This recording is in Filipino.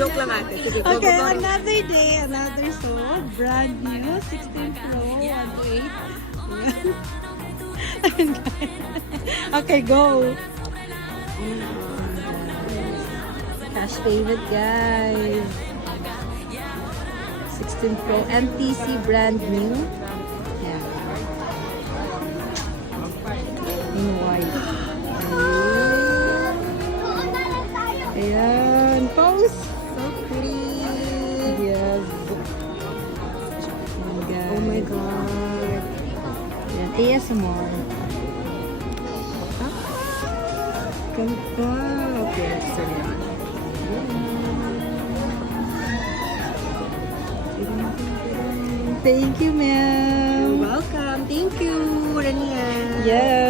Joke lang ate. Sige, go, Okay, go, go. another day, another soap. Brand new, 16 Pro, 128. Okay, go. Cash payment, guys. 16 Pro, MTC brand new. Yeah. In white. Ayan. Pose. So clean. Yes. Oh my God. Ayan. ASMR. Ganda. Okay, let's turn it on. Thank you, You're ma'am. welcome. Thank you, Rania. Yes.